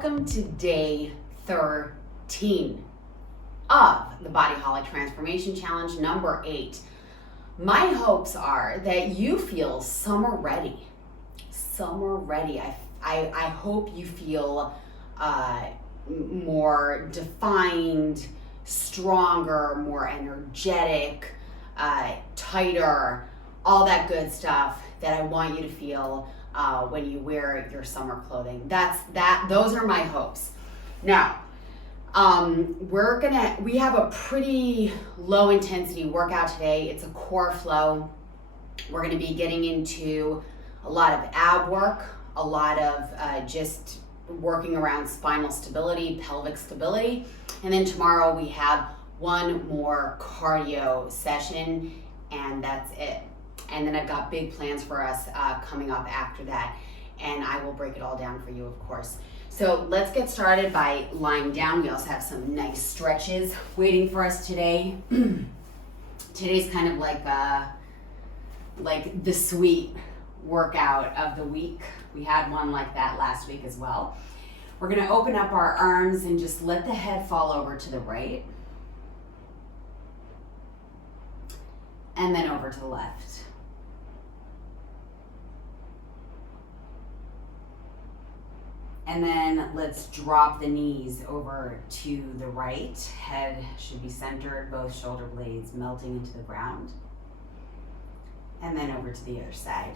welcome to day 13 of the Bodyholic Transformation Challenge number 8. My hopes are that you feel summer ready. Summer ready. I hope you feel more defined, stronger, more energetic, tighter, all that good stuff that I want you to feel when you wear your summer clothing. Those are my hopes. Now, we have a pretty low intensity workout today. It's a core flow. We're gonna be getting into a lot of ab work, a lot of just working around spinal stability, pelvic stability. And then tomorrow we have one more cardio session, and that's it. And then I've got big plans for us coming up after that, and I will break it all down for you, of course. So let's get started by lying down. We also have some nice stretches waiting for us today. Today's kind of like the sweet workout of the week. We had one like that last week as well. We're gonna open up our arms and just let the head fall over to the right. And then over to the left. And then let's drop the knees over to the right. Head should be centered, both shoulder blades melting into the ground. And then over to the other side.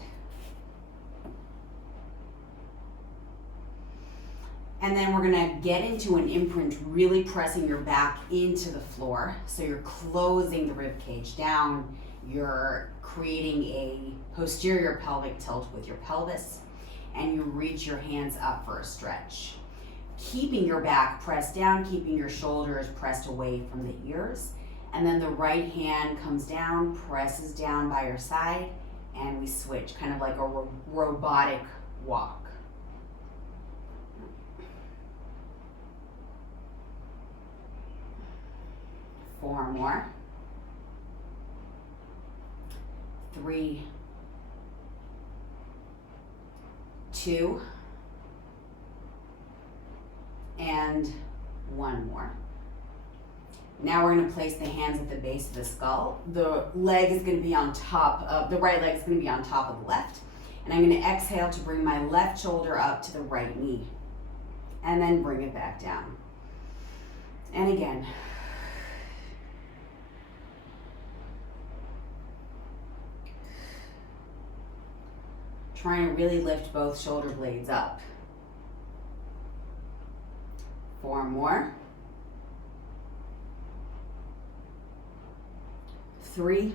And then we're gonna get into an imprint, really pressing your back into the floor. So you're closing the rib cage down. You're creating a posterior pelvic tilt with your pelvis, and you reach your hands up for a stretch. Keeping your back pressed down, keeping your shoulders pressed away from the ears. And then the right hand comes down, presses down by your side, and we switch, kind of like a robotic walk. 4 more. 3, 2, and 1 more. Now we're going to place the hands at the base of the skull. The leg is going to be on top of, the right leg is going to be on top of the left. And I'm going to exhale to bring my left shoulder up to the right knee. And then bring it back down. And again. Trying to really lift both shoulder blades up. 4 more. 3,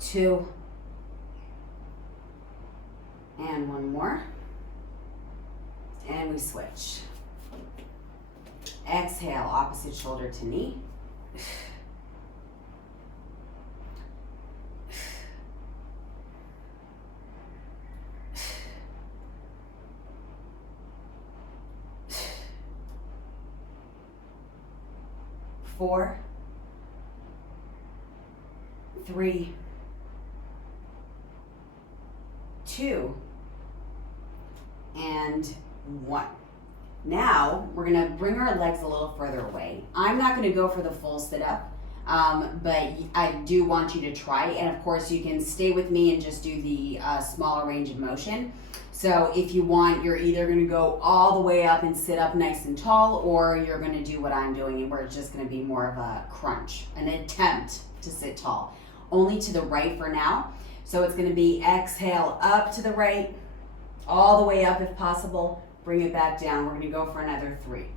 2, and 1 more. And we switch. Exhale, opposite shoulder to knee. 4, 3, 2, and 1. Now we're gonna bring our legs a little further away. I'm not gonna go for the full sit up, but I do want you to try. And of course you can stay with me and just do the smaller range of motion. So if you want, you're either gonna go all the way up and sit up nice and tall, or you're gonna do what I'm doing, and where it's just gonna be more of a crunch, an attempt to sit tall. Only to the right for now. So it's gonna be exhale up to the right, all the way up if possible, bring it back down. We're gonna go for another 3.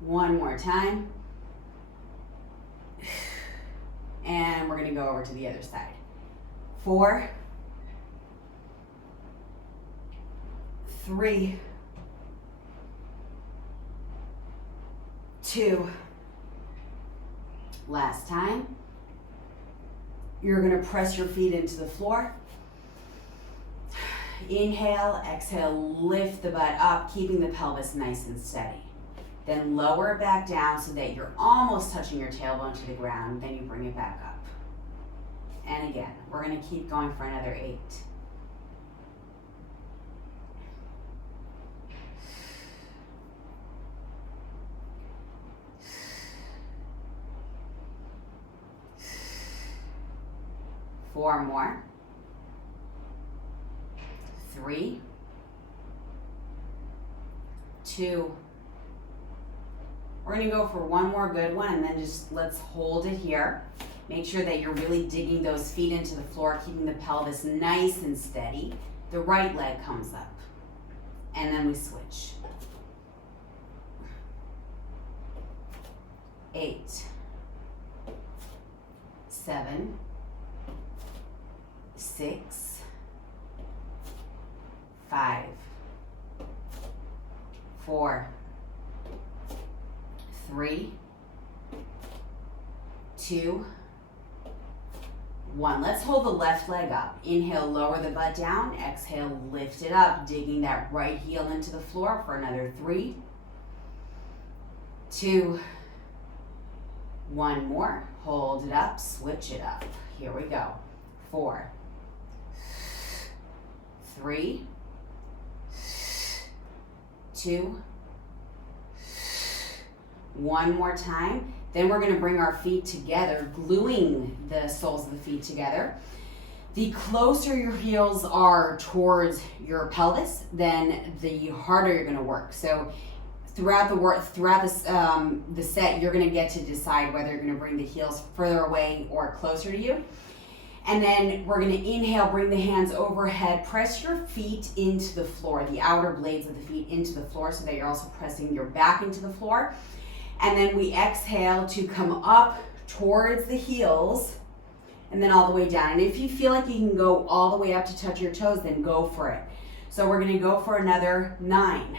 1 more time. And we're gonna go over to the other side. 4, 3, 2, last time. You're gonna press your feet into the floor. Inhale, exhale, lift the butt up, keeping the pelvis nice and steady. Then lower it back down so that you're almost touching your tailbone to the ground. Then you bring it back up. And again, we're going to keep going for another 8. Four more. 3, 2. We're going to go for one more good one, and then just let's hold it here. Make sure that you're really digging those feet into the floor, keeping the pelvis nice and steady. The right leg comes up, and then we switch. 8, 7, 6, 5, 4, 3, 2, 1. Let's hold the left leg up. Inhale, lower the butt down. Exhale, lift it up, digging that right heel into the floor for another 3, 2, 1 more. Hold it up, switch it up. Here we go. 4, 3, 2, 1 more time. Then we're going to bring our feet together, gluing the soles of the feet together. The closer your heels are towards your pelvis, then the harder you're going to work. So throughout the set, you're going to get to decide whether you're going to bring the heels further away or closer to you. And then we're going to inhale, bring the hands overhead, press your feet into the floor, the outer blades of the feet into the floor, so that you're also pressing your back into the floor. And then we exhale to come up towards the heels and then all the way down. And if you feel like you can go all the way up to touch your toes, then go for it. So we're going to go for another 9,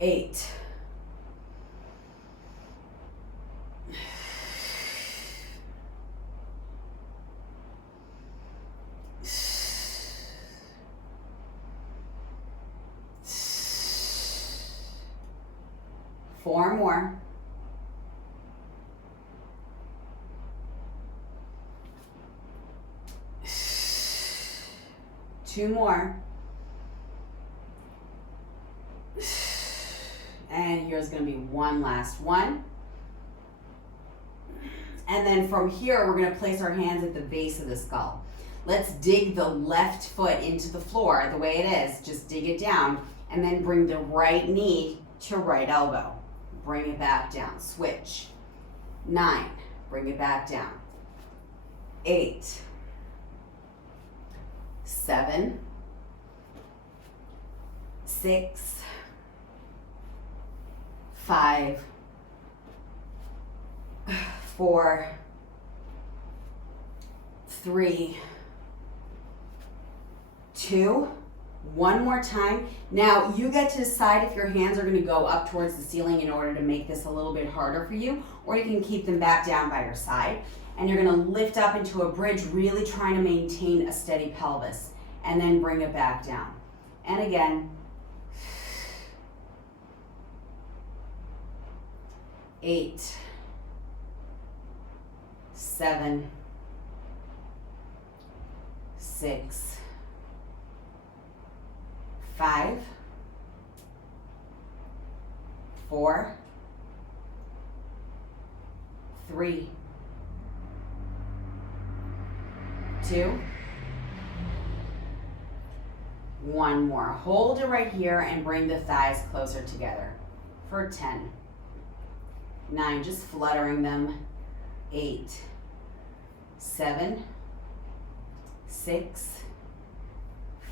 8, 4 more. 2 more. And here's going to be one last one. And then from here, we're going to place our hands at the base of the skull. Let's dig the left foot into the floor the way it is. Just dig it down. And then bring the right knee to right elbow. Bring it back down. Switch. 9. Bring it back down. 8. 7. 6. 5. 4. 3. 2. One more time. Now you get to decide if your hands are going to go up towards the ceiling in order to make this a little bit harder for you, or you can keep them back down by your side. And you're going to lift up into a bridge, really trying to maintain a steady pelvis, and then bring it back down. And again. 8, 7, 6, 5, 4, 3, 2, 1 more. Hold it right here and bring the thighs closer together for 10, 9, just fluttering them. 8, 7, 6,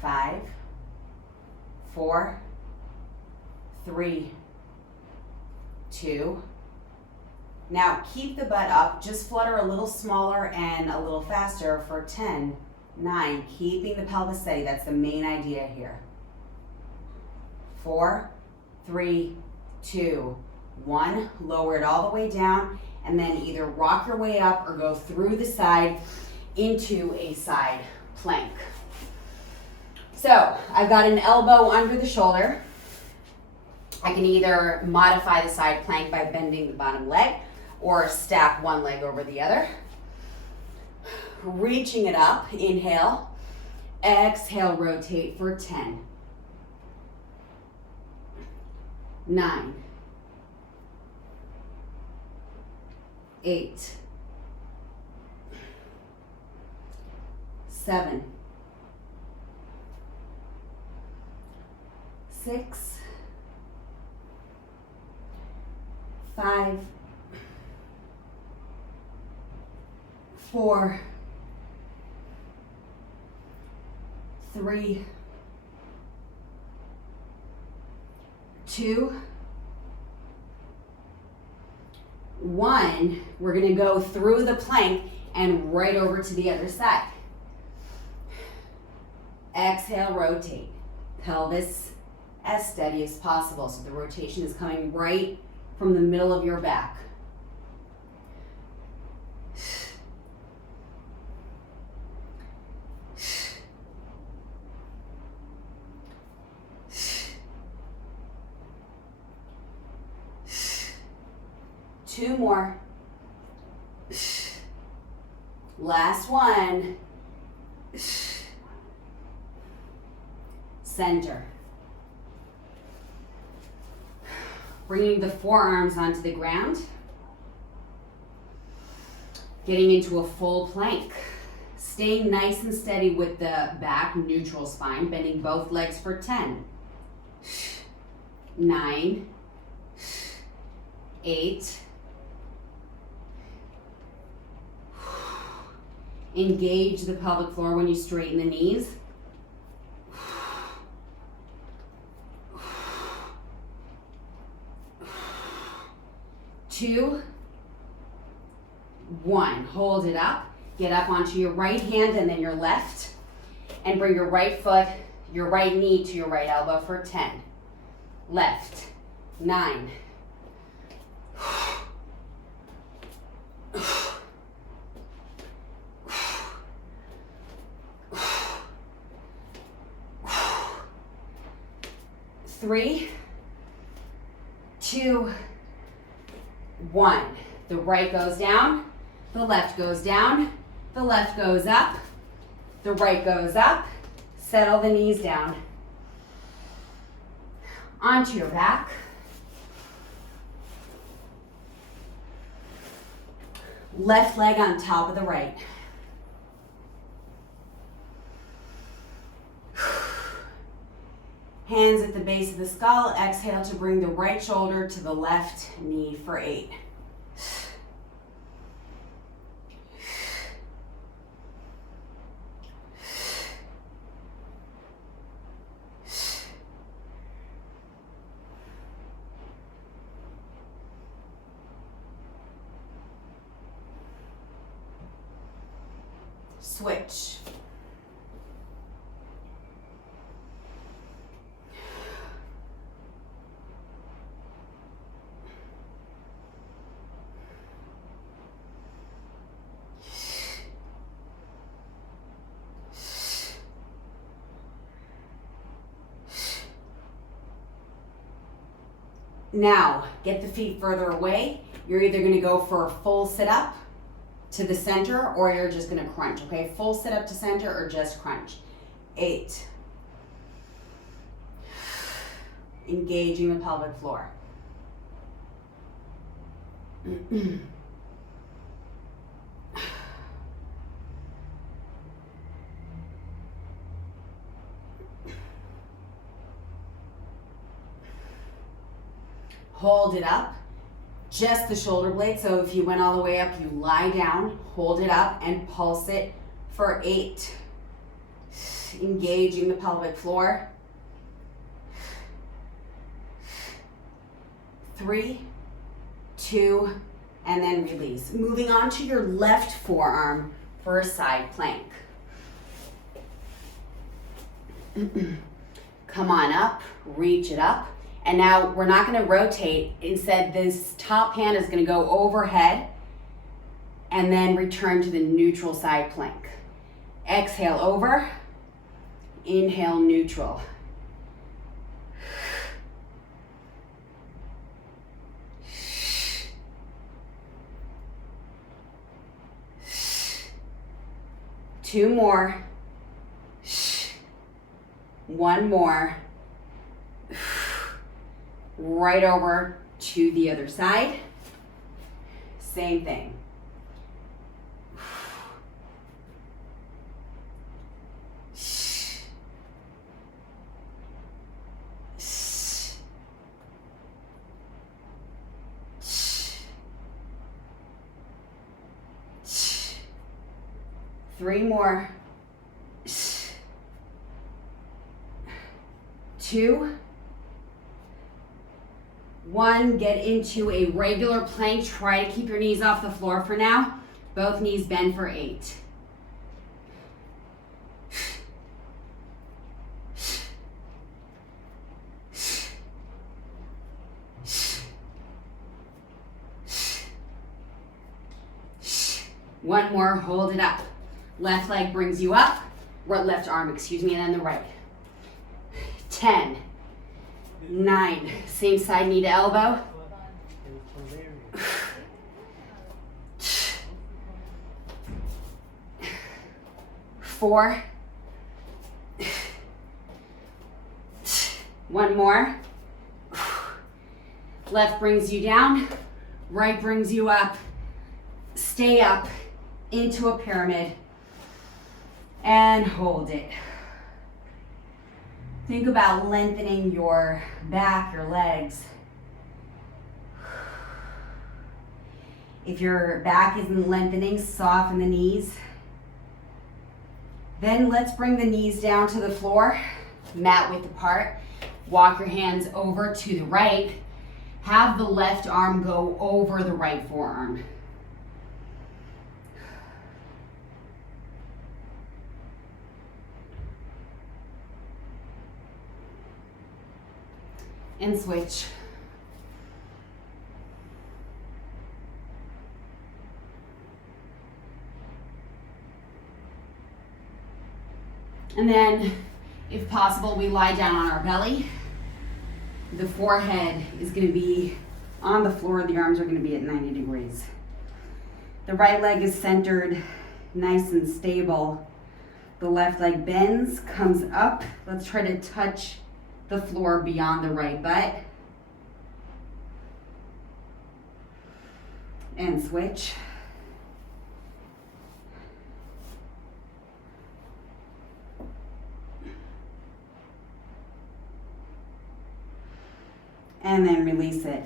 5, 4, 3, 2. Now keep the butt up, just flutter a little smaller and a little faster for 10, 9, keeping the pelvis steady. That's the main idea here. 4, 3, 2, 1. Lower it all the way down, and then either rock your way up or go through the side into a side plank. So I've got an elbow under the shoulder. I can either modify the side plank by bending the bottom leg or stack one leg over the other. Reaching it up, inhale. Exhale, rotate for 10. 9. 8. 7. 6. 5. 4. 3. 2. 1. We're going to go through the plank and right over to the other side. Exhale, rotate. Pelvis as steady as possible. So the rotation is coming right from the middle of your back. Two more. Last one. Center. Bringing the forearms onto the ground. Getting into a full plank. Staying nice and steady with the back neutral spine. Bending both legs for 10. 9. 8. Engage the pelvic floor when you straighten the knees. 2, 1. Hold it up. Get up onto your right hand and then your left. And bring your right foot, your right knee to your right elbow for 10. Left. 9. 3, 2, 1. The right goes down, the left goes down, the left goes up, the right goes up. Settle the knees down. Onto your back. Left leg on top of the right. Hands at the base of the skull. Exhale to bring the right shoulder to the left knee for 8. Switch. Now, get the feet further away. You're either going to go for a full sit-up to the center, or you're just going to crunch, okay? Full sit-up to center or just crunch. 8. Engaging the pelvic floor. 'Hold it up, just the shoulder blade. So if you went all the way up, you lie down, hold it up, and pulse it for 8. Engaging the pelvic floor. 3, 2, and then release. Moving on to your left forearm for a side plank. Come on up, reach it up. And now we're not going to rotate. Instead, this top hand is going to go overhead and then return to the neutral side plank. Exhale over, Inhale, neutral. Two more. One more. Right over to the other side. Same thing. Three more. Two. One, get into a regular plank. Try to keep your knees off the floor for now. Both knees bend for 8. One more, hold it up. Left leg brings you up, left arm, excuse me, and then the right. 10, 9, same side, knee to elbow. 4, one more. Left brings you down, right brings you up. Stay up into a pyramid and hold it. Think about lengthening your back, your legs. If your back isn't lengthening, soften the knees. Then let's bring the knees down to the floor, mat width apart. Walk your hands over to the right. Have the left arm go over the right forearm. And switch. And then, if possible, we lie down on our belly. The forehead is going to be on the floor. The arms are going to be at 90 degrees. The right leg is centered, nice and stable. The left leg bends, comes up. Let's try to touch the floor beyond the right butt. And switch. And then release it.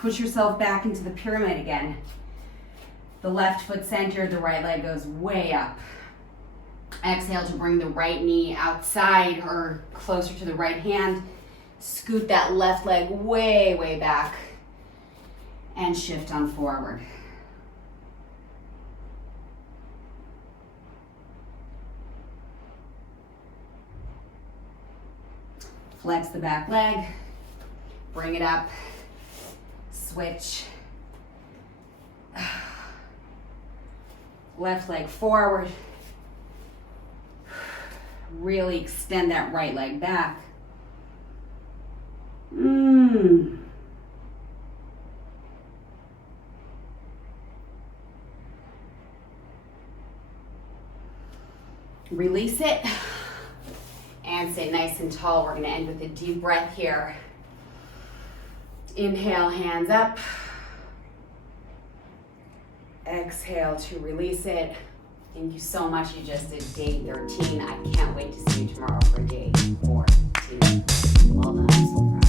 Push yourself back into the pyramid again. The left foot centered, the right leg goes way up. Exhale to bring the right knee outside or closer to the right hand. Scoot that left leg way, way back and shift on forward. Flex the back leg, bring it up, switch. Left leg forward. Really extend that right leg back. Release it and stay nice and tall. We're going to end with a deep breath here. Inhale, hands up. Exhale to release it. Thank you so much. You just did day 13. I can't wait to see you tomorrow for day 14. Well done. I'm so proud.